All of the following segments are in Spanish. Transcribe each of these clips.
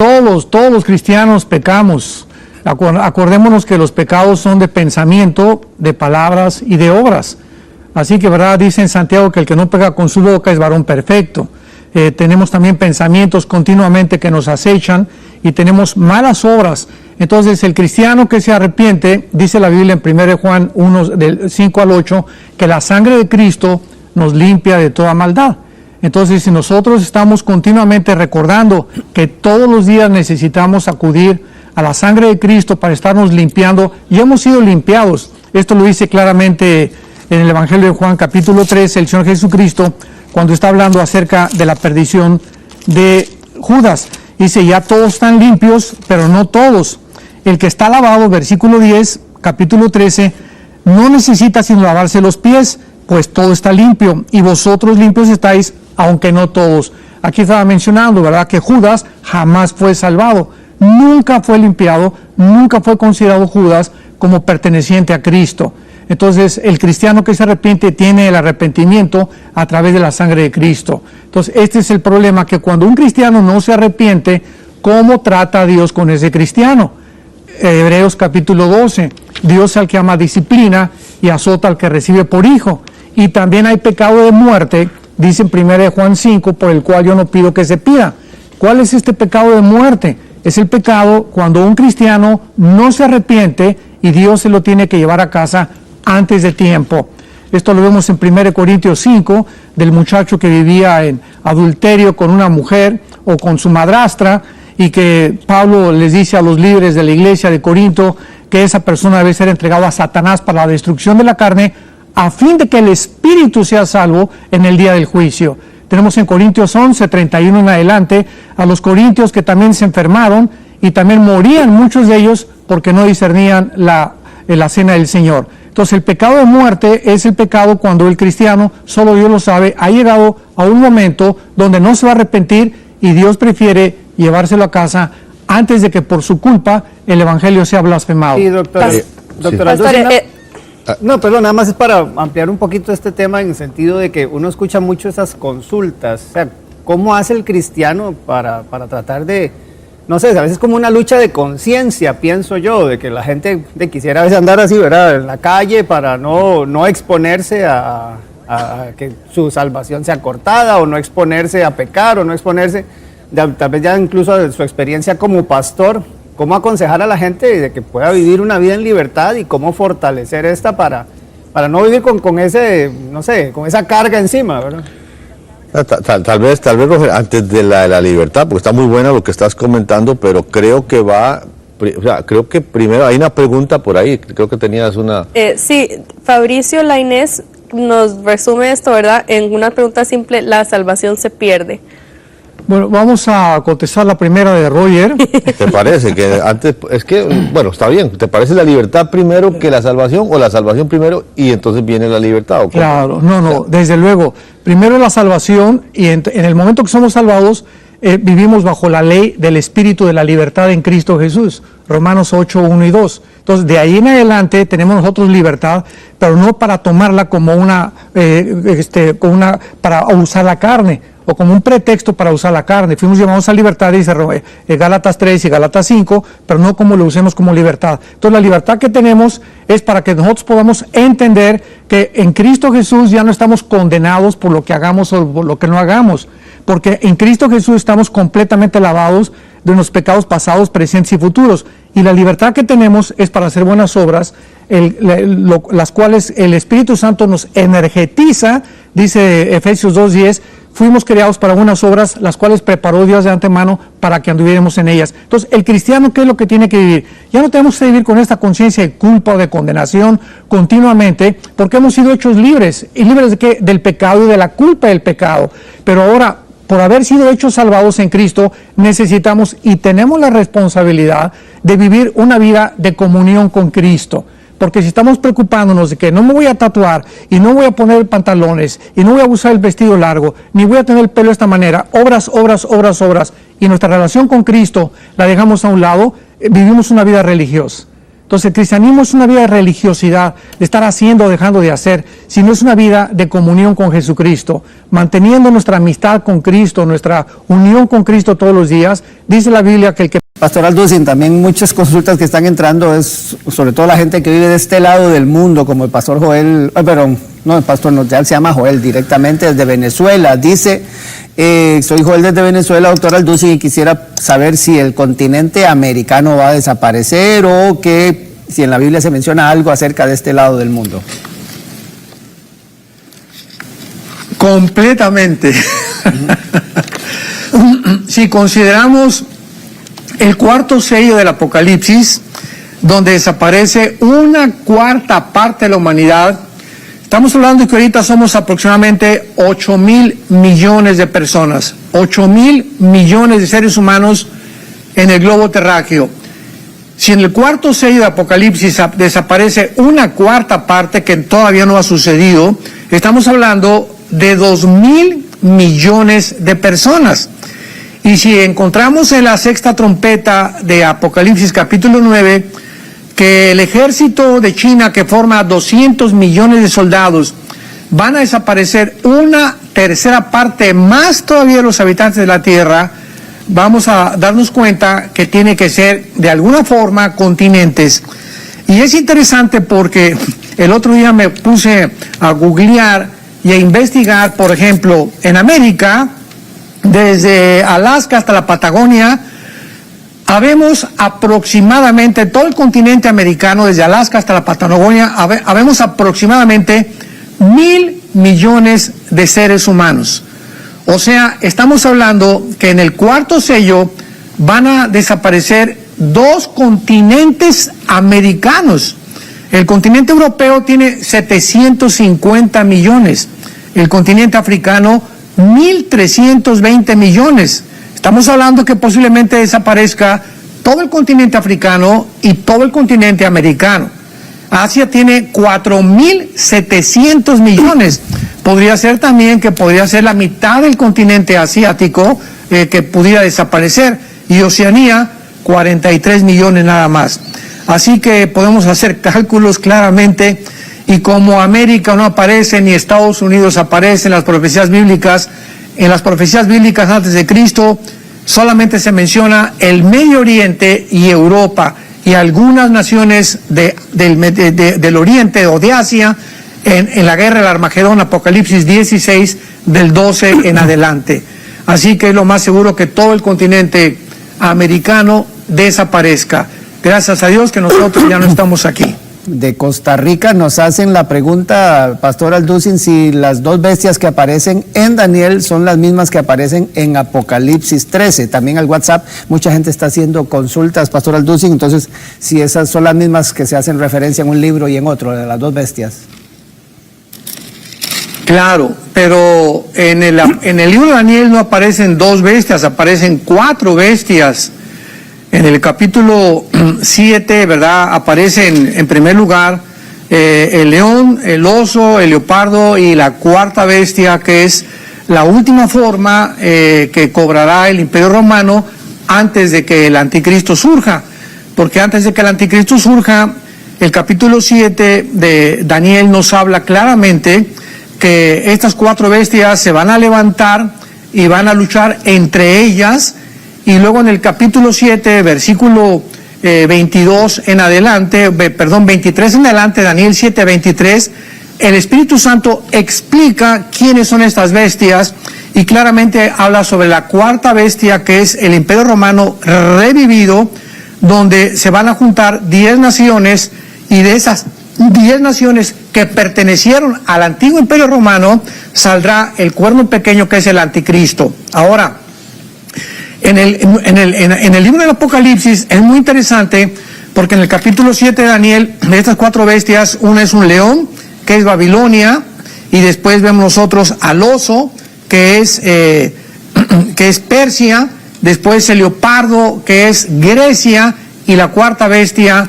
Todos los cristianos pecamos. Acordémonos que los pecados son de pensamiento, de palabras y de obras. Así que, ¿verdad? Dice en Santiago que el que no peca con su boca es varón perfecto. Tenemos también pensamientos continuamente que nos acechan y tenemos malas obras. Entonces, el cristiano que se arrepiente, dice la Biblia en 1 Juan 1, del 5 al 8, que la sangre de Cristo nos limpia de toda maldad. Entonces, si nosotros estamos continuamente recordando que todos los días necesitamos acudir a la sangre de Cristo para estarnos limpiando, y hemos sido limpiados. Esto lo dice claramente en el Evangelio de Juan, capítulo 3, el Señor Jesucristo, cuando está hablando acerca de la perdición de Judas. Dice, ya todos están limpios, pero no todos. El que está lavado, versículo 10, capítulo 13, no necesita sino lavarse los pies, pues todo está limpio, y vosotros limpios estáis, aunque no todos. Aquí estaba mencionando, ¿verdad?, que Judas jamás fue salvado, nunca fue limpiado, nunca fue considerado Judas como perteneciente a Cristo. Entonces, el cristiano que se arrepiente tiene el arrepentimiento a través de la sangre de Cristo. Entonces, este es el problema, que cuando un cristiano no se arrepiente, ¿cómo trata a Dios con ese cristiano? Hebreos capítulo 12, Dios al que ama disciplina y azota al que recibe por hijo. Y también hay pecado de muerte, dice en 1 Juan 5, por el cual yo no pido que se pida. ¿Cuál es este pecado de muerte? Es el pecado cuando un cristiano no se arrepiente y Dios se lo tiene que llevar a casa antes de tiempo. Esto lo vemos en 1 Corintios 5, del muchacho que vivía en adulterio con una mujer o con su madrastra, y que Pablo les dice a los líderes de la iglesia de Corinto que esa persona debe ser entregada a Satanás para la destrucción de la carne, a fin de que el espíritu sea salvo en el día del juicio. Tenemos en Corintios 11, 31 en adelante, a los corintios que también se enfermaron y también morían muchos de ellos porque no discernían la cena del Señor. Entonces, el pecado de muerte es el pecado cuando el cristiano, solo Dios lo sabe, ha llegado a un momento donde no se va a arrepentir y Dios prefiere llevárselo a casa antes de que por su culpa el evangelio sea blasfemado. Sí, doctora. Doctora, no, perdón, nada más es para ampliar un poquito este tema en el sentido de que uno escucha mucho esas consultas. O sea, ¿cómo hace el cristiano para tratar de, no sé, a veces como una lucha de conciencia, pienso yo, de que la gente quisiera a veces andar así, ¿verdad?, en la calle para no exponerse a que su salvación sea cortada, o no exponerse a pecar, o no exponerse, tal vez ya incluso de su experiencia como pastor, cómo aconsejar a la gente de que pueda vivir una vida en libertad y cómo fortalecer esta para no vivir con ese, no sé, con esa carga encima, ¿verdad? Tal vez, Roger, antes de la libertad, porque está muy buena lo que estás comentando, pero creo que creo que primero hay una pregunta por ahí, creo que tenías una... Sí, Fabricio Lainez nos resume esto, ¿verdad? En una pregunta simple, la salvación se pierde. Bueno, vamos a contestar la primera de Roger. ¿Te parece que antes, es que, bueno, está bien, ¿te parece la libertad primero que la salvación, o la salvación primero y entonces viene la libertad? ¿O claro, no, desde luego. Primero la salvación, y en el momento que somos salvados, vivimos bajo la ley del Espíritu de la libertad en Cristo Jesús, Romanos 8, 1 y 2. Entonces, de ahí en adelante tenemos nosotros libertad, pero no para tomarla como para usar la carne, o como un pretexto para usar la carne. Fuimos llamados a libertad, dice Gálatas 3 y Gálatas 5, pero no como lo usemos como libertad. Entonces, la libertad que tenemos es para que nosotros podamos entender que en Cristo Jesús ya no estamos condenados por lo que hagamos o por lo que no hagamos, porque en Cristo Jesús estamos completamente lavados de los pecados pasados, presentes y futuros. Y la libertad que tenemos es para hacer buenas obras, las cuales el Espíritu Santo nos energetiza, dice Efesios 2:10, fuimos creados para buenas obras, las cuales preparó Dios de antemano para que anduviéramos en ellas. Entonces, el cristiano, ¿qué es lo que tiene que vivir? Ya no tenemos que vivir con esta conciencia de culpa o de condenación continuamente, porque hemos sido hechos libres. ¿Y libres de qué? Del pecado y de la culpa del pecado. Pero ahora, por haber sido hechos salvados en Cristo, necesitamos y tenemos la responsabilidad de vivir una vida de comunión con Cristo. Porque si estamos preocupándonos de que no me voy a tatuar y no voy a poner pantalones y no voy a usar el vestido largo, ni voy a tener el pelo de esta manera, obras, y nuestra relación con Cristo la dejamos a un lado, vivimos una vida religiosa. Entonces el cristianismo es una vida de religiosidad, de estar haciendo o dejando de hacer, sino es una vida de comunión con Jesucristo, manteniendo nuestra amistad con Cristo, nuestra unión con Cristo todos los días. Dice la Biblia que el que... Pastor Alducin, también muchas consultas que están entrando es sobre todo la gente que vive de este lado del mundo, como el pastor Joel, el pastor no, ya se llama Joel directamente desde Venezuela. Dice, soy Joel desde Venezuela, doctor Alducin, y quisiera saber si el continente americano va a desaparecer o que si en la Biblia se menciona algo acerca de este lado del mundo. Completamente. Si consideramos el cuarto sello del Apocalipsis, donde desaparece una cuarta parte de la humanidad, estamos hablando de que ahorita somos aproximadamente 8,000 millones de personas, 8,000 millones de seres humanos en el globo terráqueo. Si en el cuarto sello de Apocalipsis desaparece una cuarta parte, que todavía no ha sucedido, estamos hablando de 2,000 millones de personas. Y si encontramos en la sexta trompeta de Apocalipsis capítulo 9, que el ejército de China, que forma 200 millones de soldados, van a desaparecer una tercera parte más todavía de los habitantes de la Tierra, vamos a darnos cuenta que tiene que ser de alguna forma continentes. Y es interesante porque el otro día me puse a googlear y a investigar, por ejemplo, en América, desde Alaska hasta la Patagonia, habemos aproximadamente, todo el continente americano, desde Alaska hasta la Patagonia, habemos aproximadamente 1,000 millones de seres humanos. O sea, estamos hablando que en el cuarto sello van a desaparecer 2 continentes americanos. El continente europeo tiene 750 millones, el continente africano 1,320 millones. Estamos hablando que posiblemente desaparezca todo el continente africano y todo el continente americano. Asia tiene 4,700 millones. Podría ser también que podría ser la mitad del continente asiático que pudiera desaparecer. Y Oceanía, 43 millones nada más. Así que podemos hacer cálculos claramente. Y como América no aparece ni Estados Unidos aparece en las profecías bíblicas antes de Cristo, solamente se menciona el Medio Oriente y Europa y algunas naciones del Oriente o de Asia en la guerra del Armagedón, Apocalipsis 16, del 12 en adelante. Así que es lo más seguro que todo el continente americano desaparezca. Gracias a Dios que nosotros ya no estamos aquí. De Costa Rica nos hacen la pregunta, Pastor Alducin, si las 2 bestias que aparecen en Daniel son las mismas que aparecen en Apocalipsis 13. También al WhatsApp mucha gente está haciendo consultas, Pastor Alducin, entonces si esas son las mismas que se hacen referencia en un libro y en otro, de las 2 bestias. Claro, pero en el libro de Daniel no aparecen 2 bestias, aparecen 4 bestias. En el capítulo 7, ¿verdad? Aparecen en primer lugar el león, el oso, el leopardo y la cuarta bestia, que es la última forma que cobrará el Imperio Romano antes de que el anticristo surja. Porque antes de que el anticristo surja, el capítulo 7 de Daniel nos habla claramente que estas 4 bestias se van a levantar y van a luchar entre ellas. Y luego en el capítulo 7, versículo 23 en adelante, Daniel 7, 23, el Espíritu Santo explica quiénes son estas bestias y claramente habla sobre la cuarta bestia, que es el Imperio Romano revivido, donde se van a juntar 10 naciones, y de esas 10 naciones que pertenecieron al antiguo Imperio Romano saldrá el cuerno pequeño, que es el anticristo. Ahora, en el libro del Apocalipsis es muy interesante porque en el capítulo 7 de Daniel, de estas 4 bestias, una es un león, que es Babilonia, y después vemos nosotros al oso, que es Persia, después el leopardo, que es Grecia, y la cuarta bestia,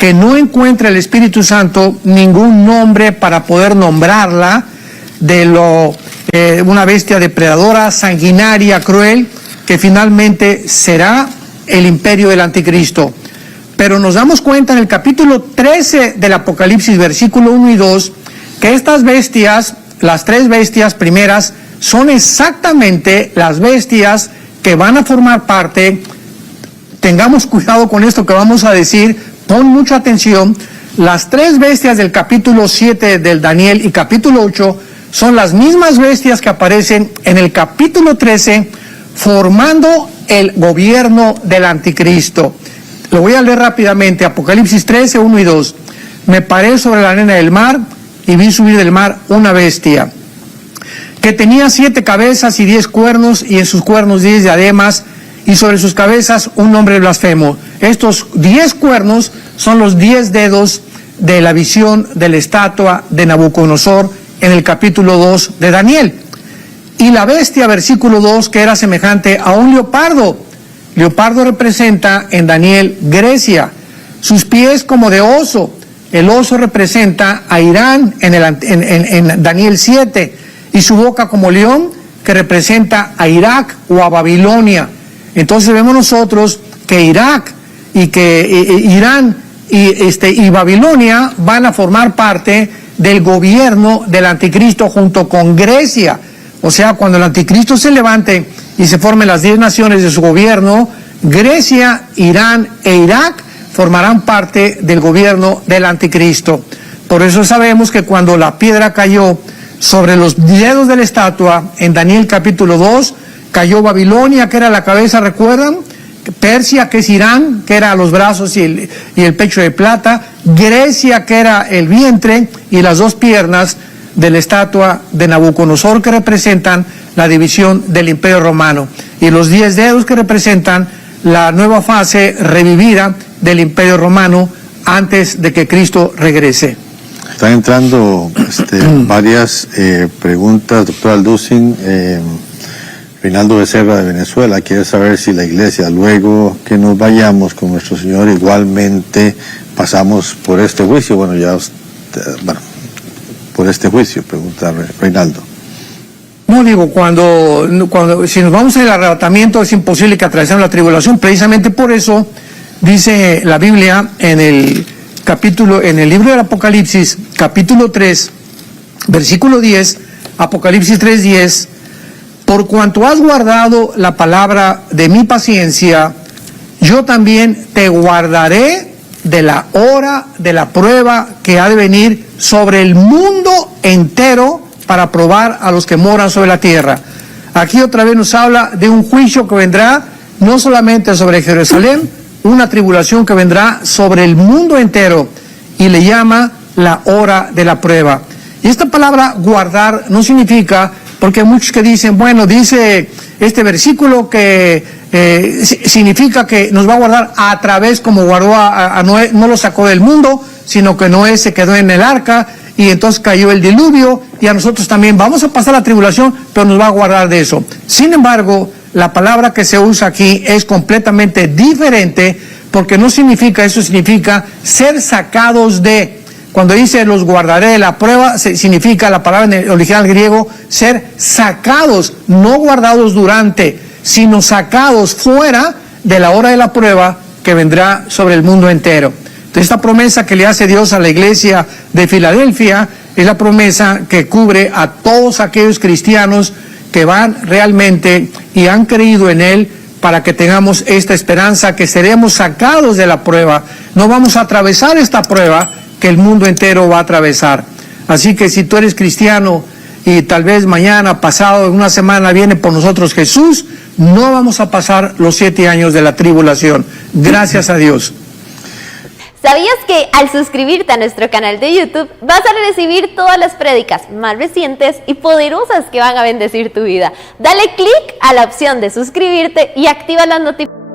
que no encuentra el Espíritu Santo ningún nombre para poder nombrarla, una bestia depredadora, sanguinaria, cruel, que finalmente será el imperio del anticristo. Pero nos damos cuenta en el capítulo 13 del Apocalipsis, versículo 1 y 2, que estas bestias, las 3 bestias primeras, son exactamente las bestias que van a formar parte. Tengamos cuidado con esto que vamos a decir, pon mucha atención. Las 3 bestias del capítulo 7 del Daniel y capítulo 8 son las mismas bestias que aparecen en el capítulo 13, formando el gobierno del anticristo. Lo voy a leer rápidamente. Apocalipsis 13, 1 y 2. Me paré sobre la arena del mar y vi subir del mar una bestia que tenía 7 cabezas y 10 cuernos, y en sus cuernos 10 diademas, y sobre sus cabezas un nombre blasfemo. Estos 10 cuernos son los 10 dedos de la visión de la estatua de Nabucodonosor en el capítulo 2 de Daniel. Y la bestia, versículo 2, que era semejante a un leopardo. Leopardo representa en Daniel Grecia. Sus pies como de oso. El oso representa a Irán en Daniel 7. Y su boca como león, que representa a Irak o a Babilonia. Entonces vemos nosotros que Irak y que Irán y Babilonia van a formar parte del gobierno del anticristo junto con Grecia. O sea, cuando el anticristo se levante y se formen las 10 naciones de su gobierno, Grecia, Irán e Irak formarán parte del gobierno del anticristo. Por eso sabemos que cuando la piedra cayó sobre los dedos de la estatua, en Daniel capítulo 2, cayó Babilonia, que era la cabeza, ¿recuerdan? Persia, que es Irán, que era los brazos y el pecho de plata, Grecia, que era el vientre y las 2 piernas de la estatua de Nabucodonosor, que representan la división del Imperio Romano, y los 10 dedos que representan la nueva fase revivida del Imperio Romano antes de que Cristo regrese. Están entrando varias preguntas, doctor Alducin. Reinaldo Becerra de Venezuela quiere saber si la iglesia, luego que nos vayamos con nuestro Señor, igualmente pasamos por este juicio. Por este juicio, pregunta Reinaldo. No, digo, si nos vamos al arrebatamiento es imposible que atravesemos la tribulación. Precisamente por eso dice la Biblia en el libro del Apocalipsis, capítulo 3, versículo 10, Apocalipsis 3:10, por cuanto has guardado la palabra de mi paciencia, yo también te guardaré de la hora de la prueba que ha de venir sobre el mundo entero para probar a los que moran sobre la tierra. Aquí otra vez nos habla de un juicio que vendrá no solamente sobre Jerusalén, una tribulación que vendrá sobre el mundo entero, y le llama la hora de la prueba. Y esta palabra guardar no significa, porque hay muchos que dicen, bueno, dice este versículo que significa que nos va a guardar a través, como guardó a Noé, no lo sacó del mundo, sino que Noé se quedó en el arca y entonces cayó el diluvio, y a nosotros también vamos a pasar la tribulación, pero nos va a guardar de eso. Sin embargo, la palabra que se usa aquí es completamente diferente, porque no significa eso, significa ser sacados de. Cuando dice los guardaré de la prueba, significa la palabra en el original griego ser sacados, no guardados durante, sino sacados fuera de la hora de la prueba que vendrá sobre el mundo entero. Entonces, esta promesa que le hace Dios a la iglesia de Filadelfia es la promesa que cubre a todos aquellos cristianos que van realmente y han creído en Él, para que tengamos esta esperanza que seremos sacados de la prueba. No vamos a atravesar esta prueba que el mundo entero va a atravesar. Así que si tú eres cristiano y tal vez mañana, pasado, en una semana viene por nosotros Jesús, no vamos a pasar los 7 años de la tribulación. Gracias a Dios. ¿Sabías que al suscribirte a nuestro canal de YouTube vas a recibir todas las prédicas más recientes y poderosas que van a bendecir tu vida? Dale clic a la opción de suscribirte y activa las notificaciones.